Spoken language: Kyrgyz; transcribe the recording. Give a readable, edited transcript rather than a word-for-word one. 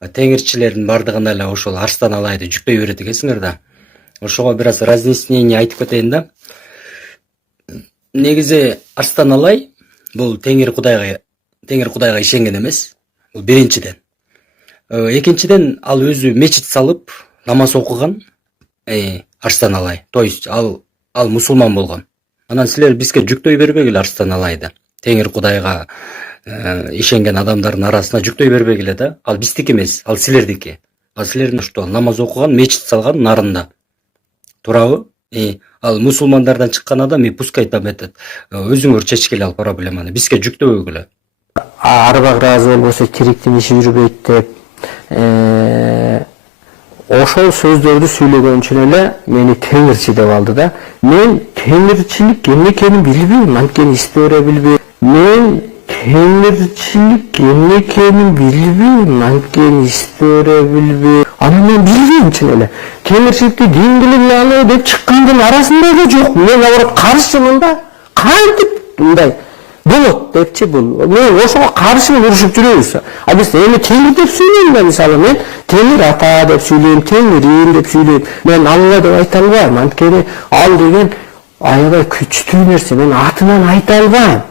теңирчилердин бардыгына эле ошол Арстан Алайды жүктөй берет экенсиңер да. Ошого бир аз разъяснение айтып кетейин да. Негизи Арстан Алай бул Теңир Кудайга ишенген эмес. Бул биринчиден. Экинчиден ал өзү мечит салып намаз окуган. Арстан Алай. То есть ал мусулман болгон. Анан силер бизге жүктөй бербегиле Арстан Алайды. Теңир Кудайга ишенген адамдардын арасына жүктөй бербегиле да. Ал биздики эмес, ал силердики. Ал силердин что намаз окуган, мечит салган нарында. Туурабы? Ал мусулмандардан чыккан адам пускай там өзүңөр чечкиле ал проблеманы. Бизге жүктөбөгүлө. Арбак ыраазы болбосо тириктин иши жүрбөйт деп ошол сөздөрдү сүйлөгөн үчүн эле мени теңирчи деп алды да. Мен теңирчилик эмне экенин билбейм, анткени истебере билбейм. Мен теңирчилик эмне экенин билбейм, анткени истебере билбейм. Аны мен билбейм чын эле. Теңирчиликти дин кылып алуу деп чыккандын арасында да жок. Мен наоборот каршымын да. Кантип мындай болот депчи бул. Мен ошого каршымын, урушуп жүрөбүз. А биз эми теңир деп сүйлөйм да, мисалы мен теңир ата деп сүйлөйм, теңирим деп сүйлөйм. Мен Алла деп айта албайм, анткени ал деген аябай күчтүү нерсе. Мен атынан айта албайм.